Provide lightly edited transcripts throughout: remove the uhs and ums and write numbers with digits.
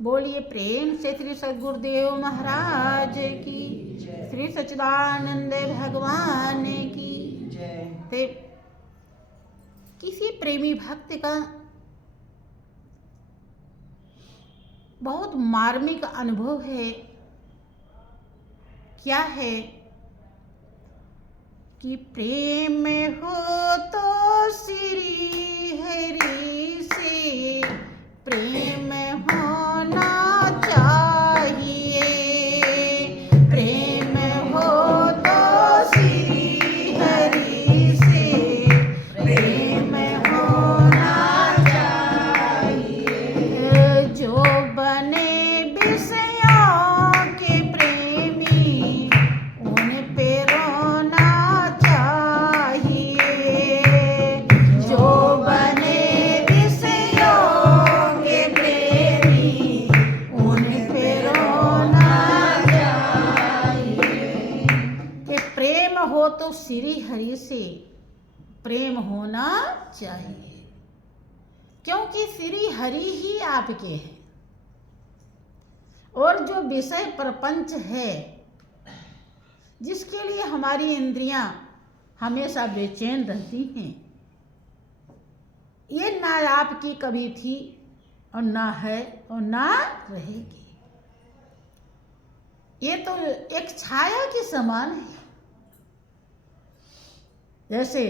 बोलिए प्रेम से श्री सद्गुरुदेव महाराज की, श्री सच्चिदानंद भगवान की जय। किसी प्रेमी भक्त का बहुत मार्मिक अनुभव है। क्या है कि प्रेम हो तो श्री हरि से प्रेम होना चाहिए। प्रेम हो तो श्री हरि से प्रेम होना चाहिए। जो बने विषयों के प्रेमी उन पे रोना चाहिए। जो बने विषयों के प्रेमी उन पे रोना चाहिए। कि प्रेम हो तो श्री हरि से प्रेम होना चाहिए, क्योंकि श्री हरि ही आपके हैं। और जो विषय प्रपंच है जिसके लिए हमारी इंद्रियां हमेशा बेचैन रहती हैं, ये ना आपकी कभी थी और ना है और ना रहेगी। ये तो एक छाया के समान है। जैसे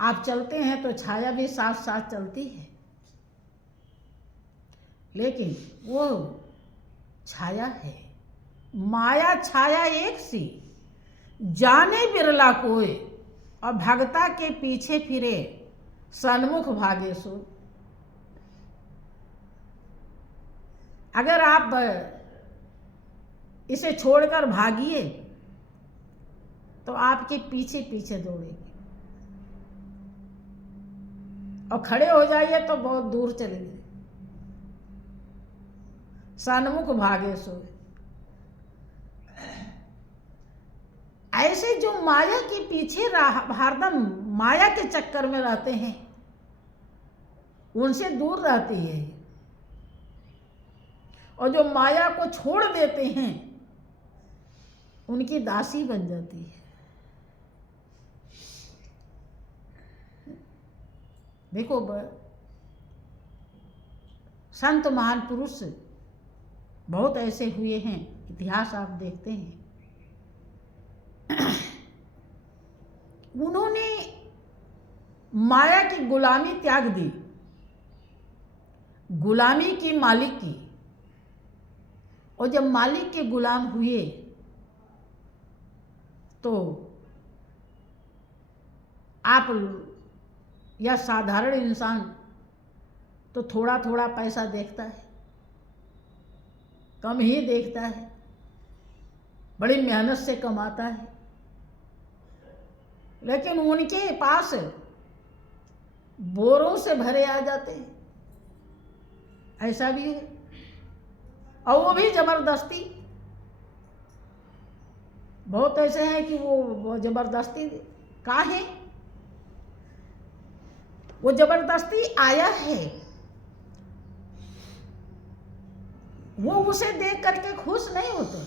आप चलते हैं तो छाया भी साथ साथ चलती है, लेकिन वो छाया है। माया छाया एक सी, जाने बिरला कोई, और भगता के पीछे फिरे सन्मुख भागे सो। अगर आप इसे छोड़कर भागिए तो आपके पीछे पीछे दौड़ेगी, और खड़े हो जाइए तो बहुत दूर चले गए। सन्मुख भागे सो। ऐसे जो माया के पीछे हरदम माया के चक्कर में रहते हैं, उनसे दूर रहती है। और जो माया को छोड़ देते हैं उनकी दासी बन जाती है। देखो संत महान पुरुष बहुत ऐसे हुए हैं, इतिहास आप देखते हैं। उन्होंने माया की गुलामी त्याग दी, गुलामी की मालिक की। और जब मालिक के गुलाम हुए तो आप या साधारण इंसान तो थोड़ा थोड़ा पैसा देखता है, कम ही देखता है, बड़ी मेहनत से कमाता है। लेकिन उनके पास बोरों से भरे आ जाते हैं, ऐसा भी है। और वो भी जबरदस्ती। बहुत ऐसे हैं कि वो जबरदस्ती काहे, वो जबरदस्ती आया है, वो उसे देख करके खुश नहीं होते।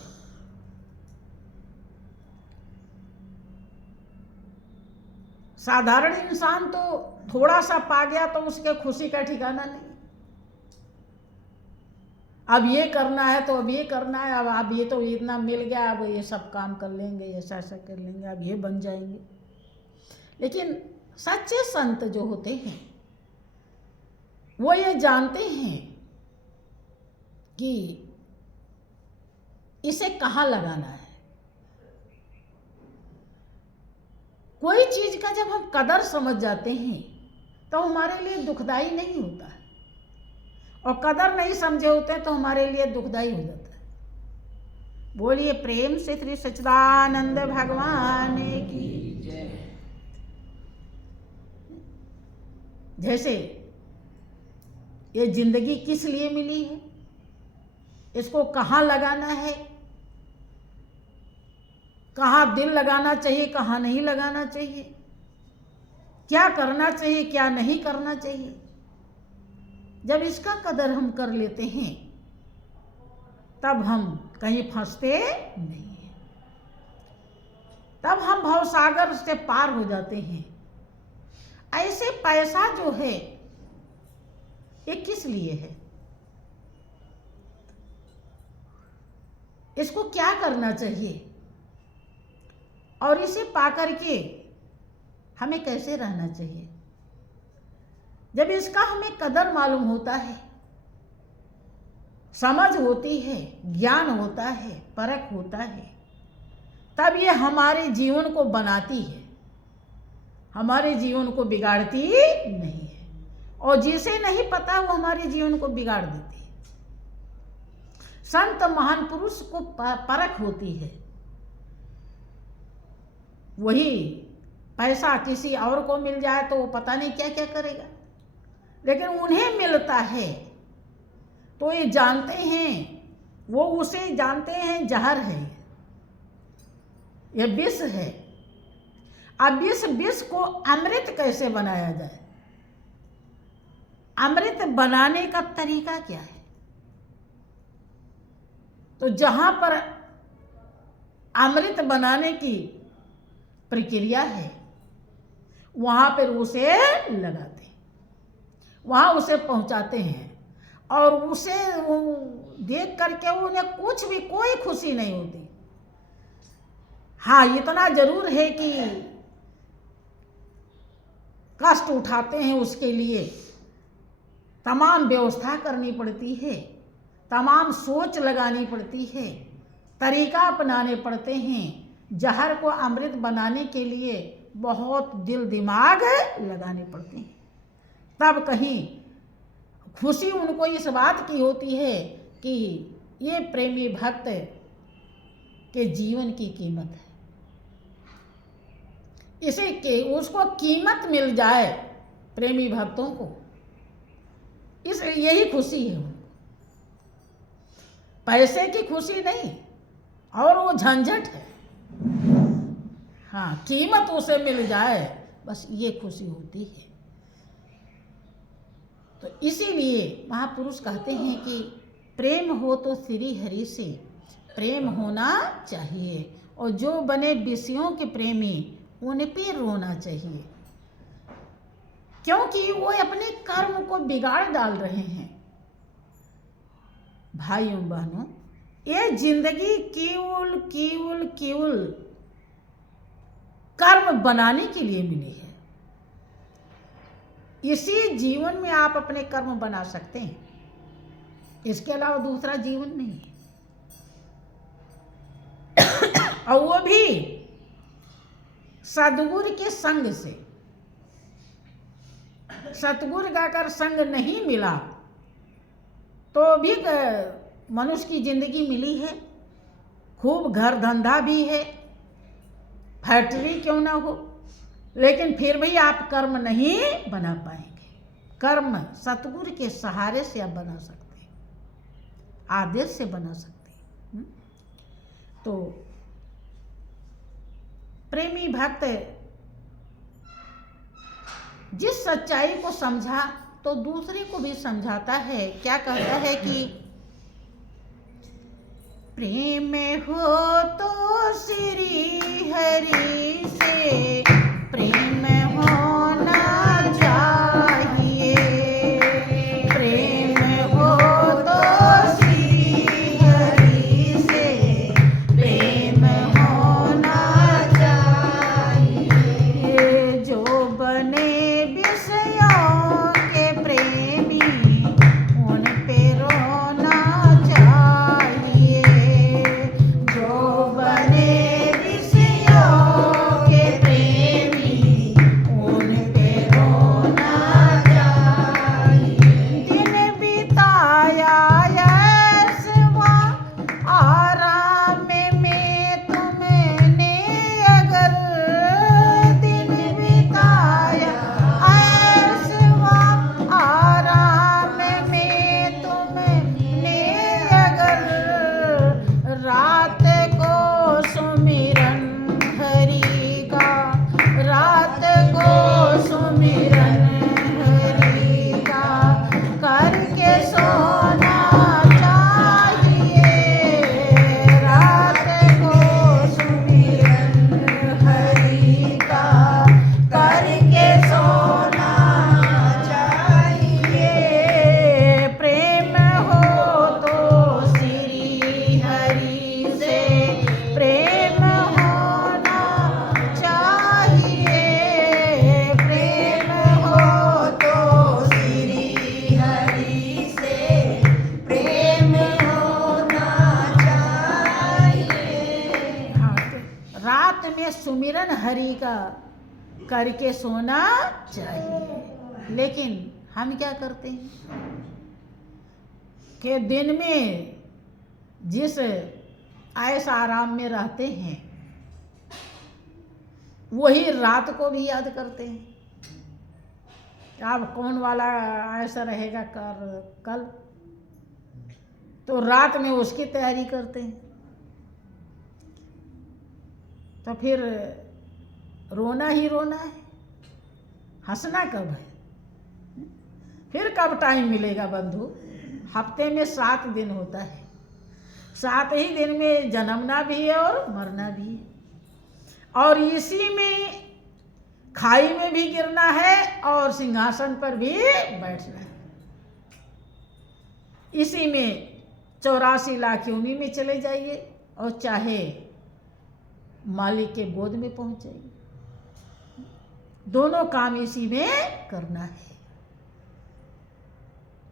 साधारण इंसान तो थोड़ा सा पा गया तो उसके खुशी का ठिकाना नहीं। अब ये करना है तो अब ये करना है, अब ये तो इतना मिल गया, अब ये सब काम कर लेंगे, ऐसा ऐसा कर लेंगे, अब ये बन जाएंगे। लेकिन सच्चे संत जो होते हैं वो ये जानते हैं कि इसे कहाँ लगाना है। कोई चीज का जब हम कदर समझ जाते हैं तो हमारे लिए दुखदाई नहीं होता है, और कदर नहीं समझे होते तो हमारे लिए दुखदाई हो जाता है। बोलिए प्रेम से श्री सच्चिदानंद भगवान की जय। जैसे ये जिंदगी किस लिए मिली है, इसको कहाँ लगाना है, कहाँ दिल लगाना चाहिए, कहाँ नहीं लगाना चाहिए, क्या करना चाहिए, क्या नहीं करना चाहिए। जब इसका कदर हम कर लेते हैं तब हम कहीं फंसते नहीं हैं, तब हम भवसागर से पार हो जाते हैं। ऐसे पैसा जो है ये किस लिए है, इसको क्या करना चाहिए और इसे पाकर के हमें कैसे रहना चाहिए। जब इसका हमें कदर मालूम होता है, समझ होती है, ज्ञान होता है, परख होता है, तब ये हमारे जीवन को बनाती है, हमारे जीवन को बिगाड़ती नहीं है। और जिसे नहीं पता वो हमारे जीवन को बिगाड़ देती है। संत महान पुरुष को परख होती है। वही पैसा किसी और को मिल जाए तो वो पता नहीं क्या क्या करेगा, लेकिन उन्हें मिलता है तो ये जानते हैं, वो उसे जानते हैं जहर है, ये विष है। अब इस विष को अमृत कैसे बनाया जाए, अमृत बनाने का तरीका क्या है। तो जहां पर अमृत बनाने की प्रक्रिया है वहां पर उसे लगाते हैं, वहां उसे पहुंचाते हैं, और उसे देख करके उन्हें कुछ भी कोई खुशी नहीं होती। हाँ, इतना जरूर है कि कष्ट उठाते हैं, उसके लिए तमाम व्यवस्था करनी पड़ती है, तमाम सोच लगानी पड़ती है, तरीका अपनाने पड़ते हैं। जहर को अमृत बनाने के लिए बहुत दिल दिमाग लगाने पड़ते हैं। तब कहीं खुशी उनको इस बात की होती है कि ये प्रेमी भक्त के जीवन की कीमत है, इसे के उसको कीमत मिल जाए प्रेमी भक्तों को, इस यही खुशी है उनको। पैसे की खुशी नहीं, और वो झंझट है। हाँ, कीमत उसे मिल जाए, बस ये खुशी होती है। तो इसीलिए महापुरुष कहते हैं कि प्रेम हो तो श्री हरि से प्रेम होना चाहिए, और जो बने विषयों के प्रेमी उन पे रोना चाहिए, क्योंकि वो अपने कर्म को बिगाड़ डाल रहे हैं। भाइयों बहनों, ये जिंदगी केवल केवल केवल कर्म बनाने के लिए मिली है। इसी जीवन में आप अपने कर्म बना सकते हैं, इसके अलावा दूसरा जीवन नहीं है। और वो भी सद्गुरु के संग से। सतगुरु का अगर संग नहीं मिला तो भी मनुष्य की जिंदगी मिली है, खूब घर धंधा भी है, फैक्ट्री क्यों ना हो, लेकिन फिर भी आप कर्म नहीं बना पाएंगे। कर्म सतगुरु के सहारे से आप बना सकते हैं, आदेश से बना सकते हैं। तो प्रेमी भक्त जिस सच्चाई को समझा तो दूसरे को भी समझाता है। क्या कहता है कि प्रेम हो तो श्री हरि से प्रेम होना चाहिए, प्रेम हो तो श्री हरि से प्रेम होना चाहिए। जो बने विषयों के प्रेमी उन पे रोना चाहिए, जो बने विषयों के प्रेमी हमें सुमिरन हरि का करके सोना चाहिए। लेकिन हम क्या करते हैं कि दिन में जिस ऐश आराम में रहते हैं वही रात को भी याद करते हैं। अब कौन वाला ऐसा रहेगा कल, तो रात में उसकी तैयारी करते हैं। तो फिर रोना ही रोना है, हंसना कब है? फिर कब टाइम मिलेगा बंधु? हफ्ते में 7 दिन होता है, 7 ही दिन में जन्मना भी है और मरना भी है, और इसी में खाई में भी गिरना है और सिंहासन पर भी बैठना है। इसी में 84 लाख योनि में चले जाइए और चाहे मालिक के गोद में पहुंच जाइए, दोनों काम इसी में करना है।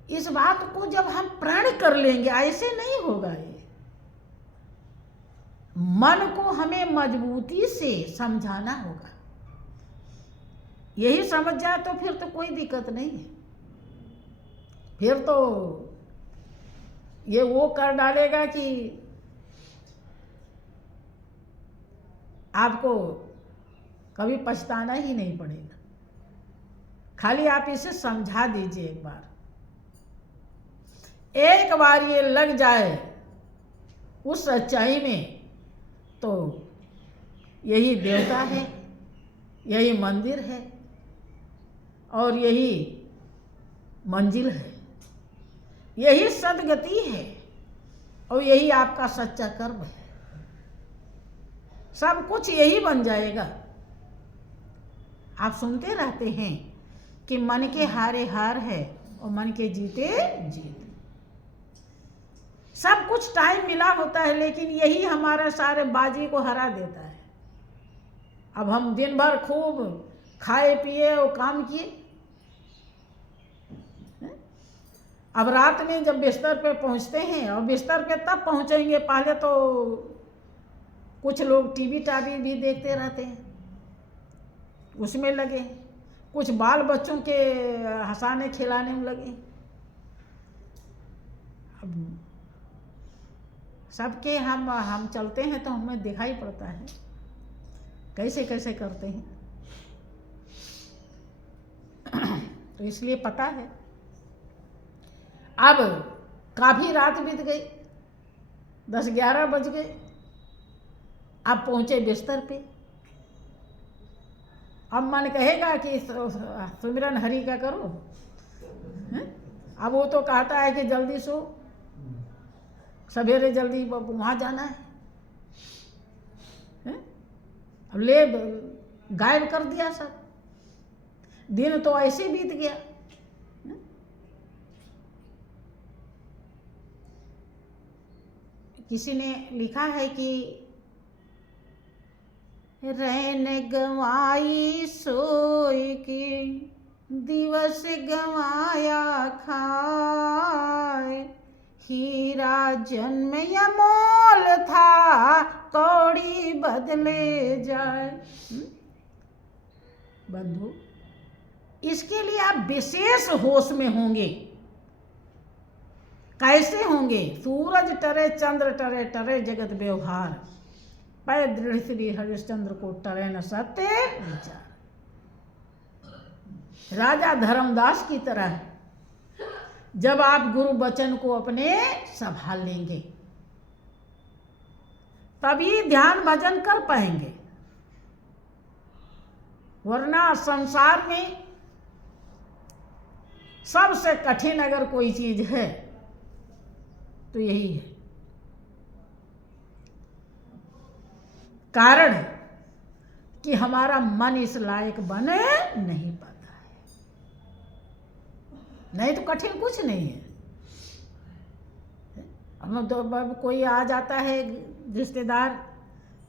इस बात को जब हम प्रण कर लेंगे, ऐसे नहीं होगा ये। मन को हमें मजबूती से समझाना होगा। यही समझ जाए तो फिर तो कोई दिक्कत नहीं है। फिर तो ये वो कर डालेगा कि आपको कभी पछताना ही नहीं पड़ेगा। खाली आप इसे समझा दीजिए एक बार ये लग जाए उस सच्चाई में, तो यही देवता है, यही मंदिर है और यही मंजिल है, यही सदगति है और यही आपका सच्चा कर्म है। सब कुछ यही बन जाएगा। आप सुनते रहते हैं कि मन के हारे हार है और मन के जीते जीत। सब कुछ टाइम मिला होता है, लेकिन यही हमारे सारे बाजी को हरा देता है। अब हम दिन भर खूब खाए पिए और काम किए, अब रात में जब बिस्तर पे पहुंचते हैं, और बिस्तर पे तब पहुंचेंगे, पहले तो कुछ लोग टीवी टावी भी देखते रहते हैं, उसमें लगे, कुछ बाल बच्चों के हंसाने खिलाने में लगे। अब सबके हम चलते हैं तो हमें दिखाई पड़ता है कैसे कैसे करते हैं। तो इसलिए पता है। अब काफ़ी रात बीत गई, 10-11 बज गए, अब पहुंचे बिस्तर पे। अब मन कहेगा कि सुमिरन हरि का करो, अब वो तो कहता है कि जल्दी सो, सवेरे जल्दी वहाँ जाना है। अब ले गायब कर दिया सब, दिन तो ऐसे बीत गया। किसी ने लिखा है कि रैन गंवाई सोई की, दिवस गंवाया खाए, हीरा जन्म अमोल था, कौड़ी बदले जाए। बंधु, इसके लिए आप विशेष होश में होंगे। कैसे होंगे? सूरज टरे चंद्र टरे, टरे जगत व्यवहार, पै दृढ़ श्री हरिश्चंद्र को टरे न सत्य विचार। राजा धर्मदास की तरह जब आप गुरु वचन को अपने संभाल लेंगे, तभी ध्यान भजन कर पाएंगे। वरना संसार में सबसे कठिन अगर कोई चीज है तो यही है। कारण कि हमारा मन इस लायक बने नहीं पाता है। नहीं तो कठिन कुछ नहीं है। हम तो कोई आ जाता है रिश्तेदार,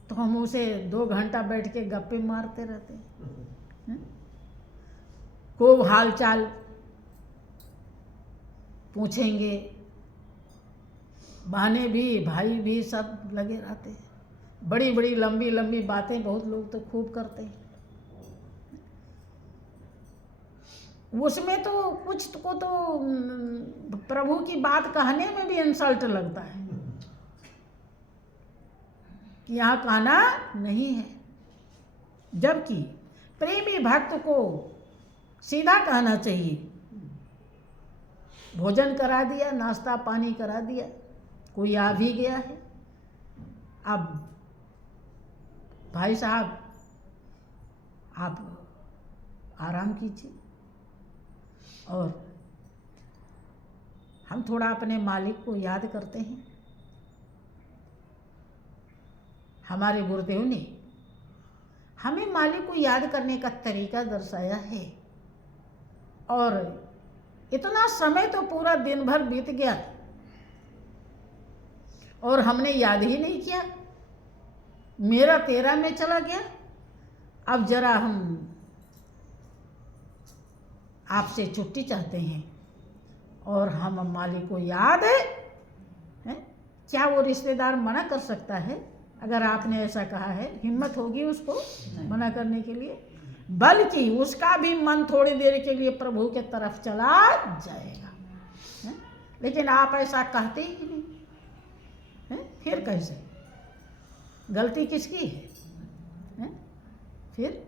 तो हम उसे 2 घंटा बैठ के गप्पे मारते रहते हैं, खूब हाल चाल पूछेंगे, बहने भी भाई भी सब लगे रहते हैं। बड़ी बड़ी लंबी लंबी बातें बहुत लोग तो खूब करते हैं, उसमें तो कुछ को तो प्रभु की बात कहने में भी इंसल्ट लगता है कि यहाँ कहना नहीं है, जबकि प्रेमी भक्त को सीधा कहना चाहिए। भोजन करा दिया, नाश्ता पानी करा दिया, कोई आ भी गया है, अब भाई साहब आप आराम कीजिए और हम थोड़ा अपने मालिक को याद करते हैं। हमारे गुरुदेव ने हमें मालिक को याद करने का तरीका दर्शाया है, और इतना समय तो पूरा दिन भर बीत गया और हमने याद ही नहीं किया, मेरा तेरा में चला गया। अब जरा हम आपसे छुट्टी चाहते हैं और हम मालिक को याद है? क्या वो रिश्तेदार मना कर सकता है? अगर आपने ऐसा कहा है, हिम्मत होगी उसको मना करने के लिए? बल्कि उसका भी मन थोड़ी देर के लिए प्रभु के तरफ चला जाएगा, है? लेकिन आप ऐसा कहते ही नहीं, है? फिर कैसे? गलती किसकी है? फिर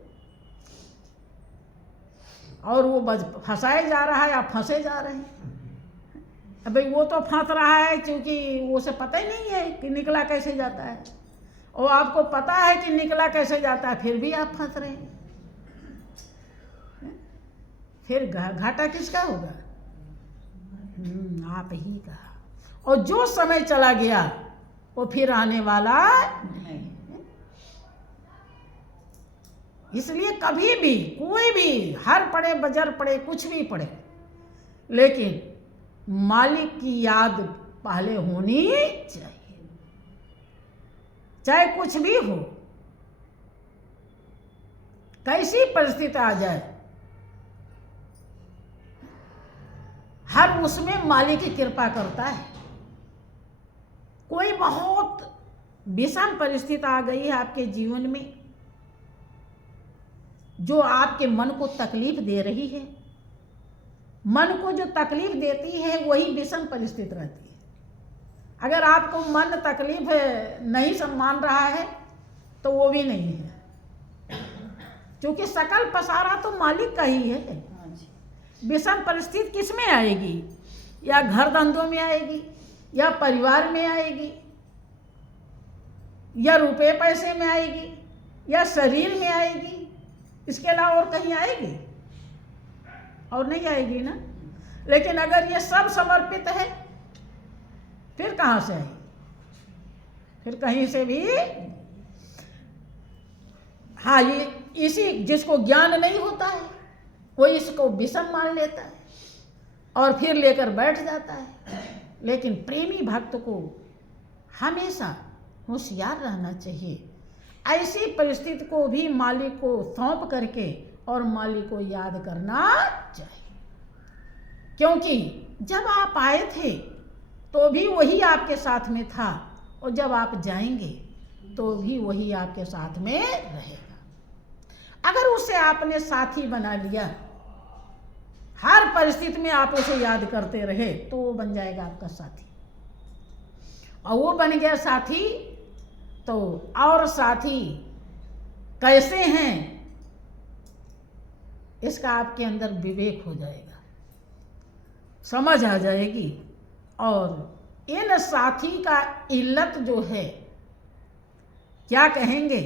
और वो फंसाए जा रहा है, आप फंसे जा रहे हैं। अबे वो तो फंस रहा है क्योंकि उसे पता ही नहीं है कि निकला कैसे जाता है, और आपको पता है कि निकला कैसे जाता है, फिर भी आप फंस रहे हैं। फिर घाटा किसका होगा? आप ही का। और जो समय चला गया वो फिर आने वाला नहीं। इसलिए कभी भी कोई भी हर पड़े बजर पड़े कुछ भी पड़े, लेकिन मालिक की याद पहले होनी चाहिए, चाहे कुछ भी हो, कैसी परिस्थिति आ जाए, हर उसमें मालिक की कृपा करता है। कोई बहुत विषम परिस्थिति आ गई है आपके जीवन में जो आपके मन को तकलीफ दे रही है, मन को जो तकलीफ देती है वही विषम परिस्थिति रहती है। अगर आपको मन तकलीफ नहीं मान रहा है तो वो भी नहीं है, क्योंकि सकल पसारा तो मालिक का ही है। विषम परिस्थिति किस में आएगी? या घर धंधों में आएगी, या परिवार में आएगी, या रुपए पैसे में आएगी, या शरीर में आएगी, इसके अलावा और कहीं आएगी? और नहीं आएगी ना। लेकिन अगर ये सब समर्पित है फिर कहाँ से आएगी? फिर कहीं से भी। हाँ, ये इसी जिसको ज्ञान नहीं होता है कोई इसको विषम मान लेता है और फिर लेकर बैठ जाता है। लेकिन प्रेमी भक्त को हमेशा होशियार रहना चाहिए, ऐसी परिस्थिति को भी मालिक को सौंप करके और मालिक को याद करना चाहिए। क्योंकि जब आप आए थे तो भी वही आपके साथ में था, और जब आप जाएंगे तो भी वही आपके साथ में रहेगा। अगर उसे आपने साथी बना लिया, हर परिस्थिति में आप उसे याद करते रहे, तो वो बन जाएगा आपका साथी। और वो बन गया साथी तो और साथी कैसे हैं इसका आपके अंदर विवेक हो जाएगा, समझ आ जाएगी। और इन साथी का इल्लत जो है, क्या कहेंगे,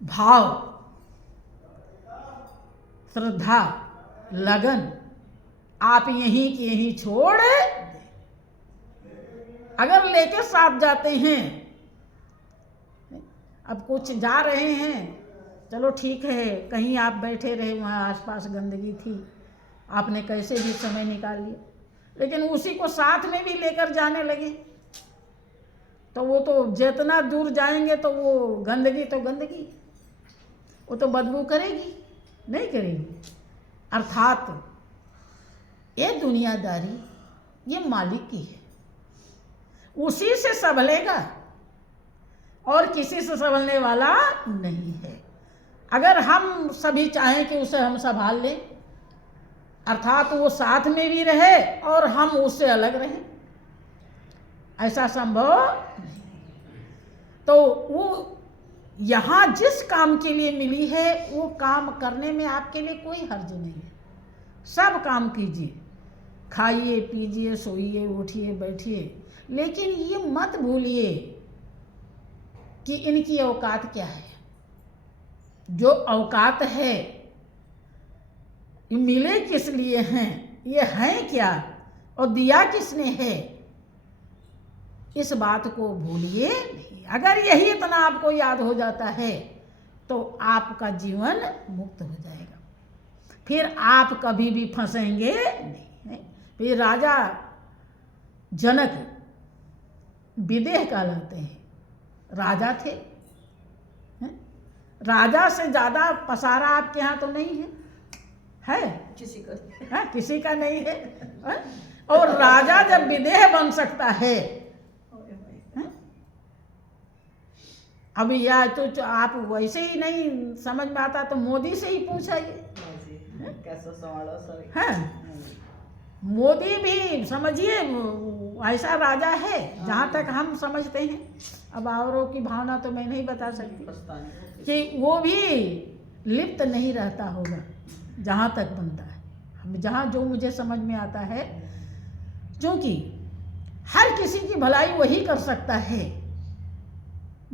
भाव, श्रद्धा, लगन, आप यहीं की यहीं छोड़ दे। अगर लेके साथ जाते हैं, अब कुछ जा रहे हैं, चलो ठीक है, कहीं आप बैठे रहे, वहाँ आसपास गंदगी थी, आपने कैसे भी समय निकाल लिया, लेकिन उसी को साथ में भी लेकर जाने लगे तो वो तो जितना दूर जाएंगे तो वो गंदगी तो गंदगी, वो तो बदबू करेगी, नहीं करेगी। अर्थात ये दुनियादारी ये मालिक की है, उसी से संभलेगा। और किसी से संभलने वाला नहीं है। अगर हम सभी चाहें कि उसे हम संभाल लें, अर्थात वो साथ में भी रहे और हम उससे अलग रहें, ऐसा संभव नहीं। तो वो यहाँ जिस काम के लिए मिली है वो काम करने में आपके लिए कोई हर्ज नहीं है। सब काम कीजिए, खाइए पीजिए सोइए उठिए बैठिए, लेकिन ये मत भूलिए कि इनकी औकात क्या है। जो औकात है ये मिले किस लिए हैं, ये हैं क्या और दिया किसने है, इस बात को भूलिए नहीं। अगर यही इतना आपको याद हो जाता है तो आपका जीवन मुक्त हो जाएगा, फिर आप कभी भी फंसेंगे नहीं। फिर राजा जनक विदेह कहलाते हैं, राजा थे। राजा से ज़्यादा पसारा आपके यहाँ तो नहीं है किसी का नहीं है। और राजा जब विदेह बन सकता है, अभी या तो आप वैसे ही नहीं समझ में आता तो मोदी से ही पूछाइए कैसे संभालो सर। हाँ, मोदी भी समझिए ऐसा राजा है जहाँ तक हम समझते हैं। अब औरों की भावना तो मैं नहीं बता सकती कि वो भी लिप्त नहीं रहता होगा जहाँ तक बनता है। हम जहाँ जो मुझे समझ में आता है, क्योंकि हर किसी की भलाई वही कर सकता है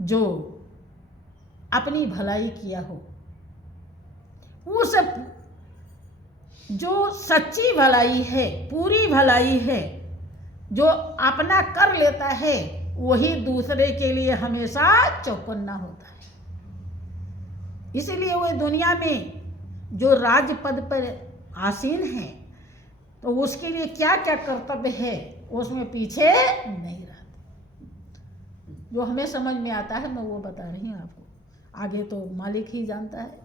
जो अपनी भलाई किया हो। वो सब जो सच्ची भलाई है, पूरी भलाई है, जो अपना कर लेता है, वही दूसरे के लिए हमेशा चौकन्ना होता है। इसीलिए वो दुनिया में जो राज पद पर आसीन है तो उसके लिए क्या क्या कर्तव्य है उसमें पीछे नहीं रहते। जो हमें समझ में आता है मैं वो बता रही हूँ आपको, आगे तो मालिक ही जानता है।